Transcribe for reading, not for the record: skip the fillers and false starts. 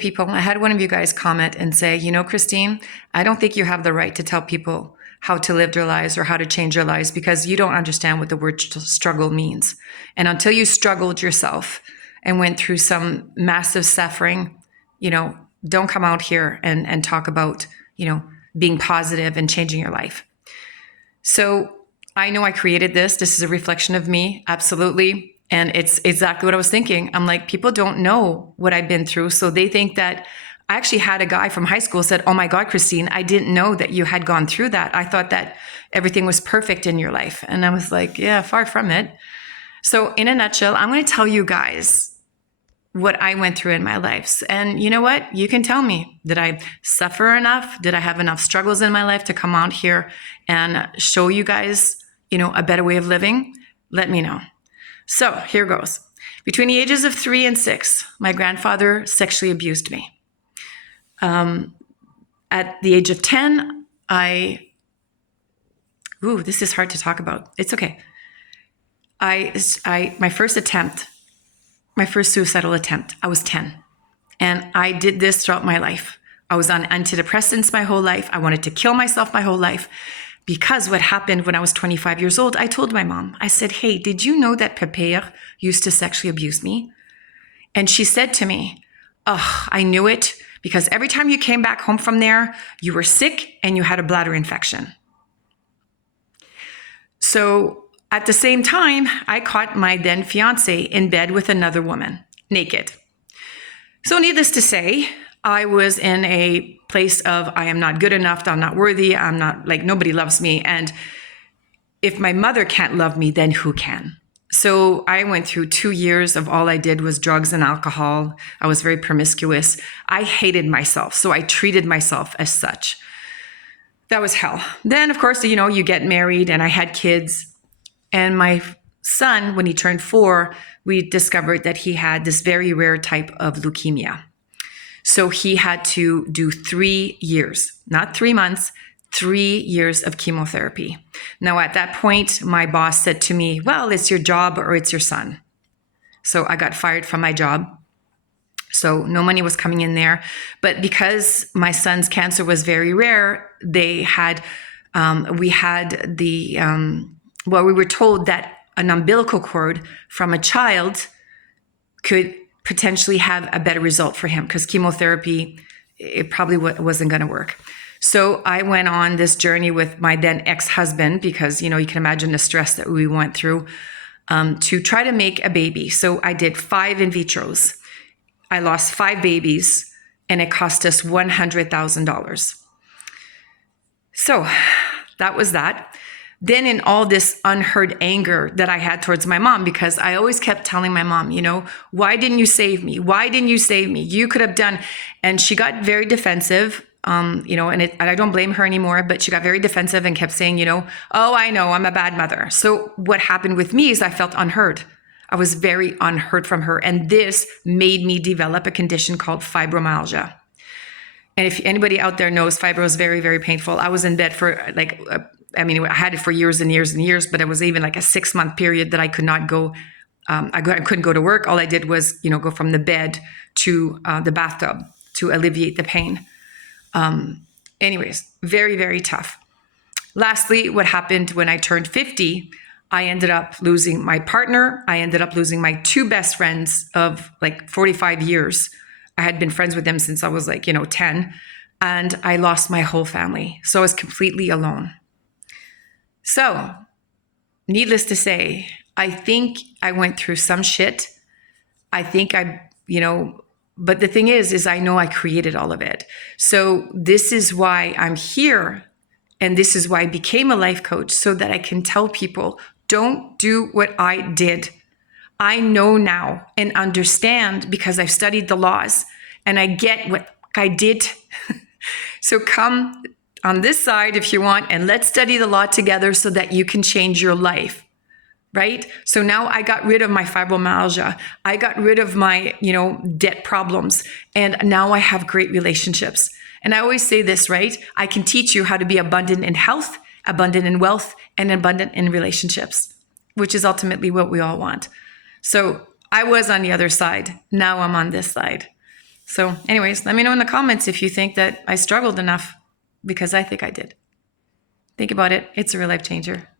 People, I had one of you guys comment and say, Christine, I don't think you have the right to tell people how to live their lives or how to change their lives because you don't understand what the word struggle means. And until you struggled yourself and went through some massive suffering, don't come out here and talk about, being positive and changing your life. So I know I created this. This is a reflection of me. Absolutely. And it's exactly what I was thinking. I'm like, people don't know what I've been through. So they think that I actually had a guy from high school said, oh my God, Christine, I didn't know that you had gone through that. I thought that everything was perfect in your life. And I was like, yeah, far from it. So in a nutshell, I'm going to tell you guys what I went through in my life. And you know what? You can tell me, did I suffer enough? Did I have enough struggles in my life to come out here and show you guys, a better way of living? Let me know. So here goes. Between the ages of 3 and 6, my grandfather sexually abused me. At the age of 10, this is hard to talk about. It's okay. My first suicidal attempt, I was 10. And I did this throughout my life. I was on antidepressants my whole life. I wanted to kill myself my whole life. Because what happened when I was 25 years old, I told my mom, I said, hey, did you know that Pépère used to sexually abuse me? And she said to me, oh, I knew it because every time you came back home from there, you were sick and you had a bladder infection. So at the same time, I caught my then fiance in bed with another woman, naked. So needless to say, I was in a place of, I am not good enough, I'm not worthy, I'm not, nobody loves me. And if my mother can't love me, then who can? So I went through 2 years of all I did was drugs and alcohol. I was very promiscuous. I hated myself, so I treated myself as such. That was hell. Then, of course, you get married and I had kids. And my son, when he turned 4, we discovered that he had this very rare type of leukemia. So he had to do 3 years, not 3 months, 3 years of chemotherapy. Now, at that point, my boss said to me, well, it's your job or it's your son. So I got fired from my job. So no money was coming in there. But because my son's cancer was very rare, we were told that an umbilical cord from a child could potentially have a better result for him because chemotherapy, it probably wasn't going to work. So I went on this journey with my then ex-husband because, you can imagine the stress that we went through to try to make a baby. So I did 5 in vitros. I lost 5 babies and it cost us $100,000. So that was that. Then in all this unheard anger that I had towards my mom, because I always kept telling my mom, why didn't you save me? Why didn't you save me? You could have done. And she got very defensive, and I don't blame her anymore, but she got very defensive and kept saying, oh, I know, I'm a bad mother. So what happened with me is I felt unheard. I was very unheard from her. And this made me develop a condition called fibromyalgia. And if anybody out there knows, fibro is very, very painful. I was in bed for I had it for years and years and years, but it was even like a 6-month period that I could not go. I couldn't go to work. All I did was, go from the bed to the bathtub to alleviate the pain. Anyways, very, very tough. Lastly, what happened when I turned 50, I ended up losing my partner. I ended up losing my 2 best friends of 45 years. I had been friends with them since I was 10, and I lost my whole family. So I was completely alone. So, needless to say, I think I went through some shit. I think but the thing is I know I created all of it. So this is why I'm here. And this is why I became a life coach, so that I can tell people, don't do what I did. I know now and understand because I've studied the laws and I get what I did. So come on this side if you want, and let's study the law together so that you can change your life, right? So now I got rid of my fibromyalgia. I got rid of my, debt problems. And now I have great relationships. And I always say this, right? I can teach you how to be abundant in health, abundant in wealth, and abundant in relationships, which is ultimately what we all want. So I was on the other side. Now I'm on this side. So anyways, let me know in the comments if you think that I struggled enough, because I think I did. Think about it. It's a real life changer.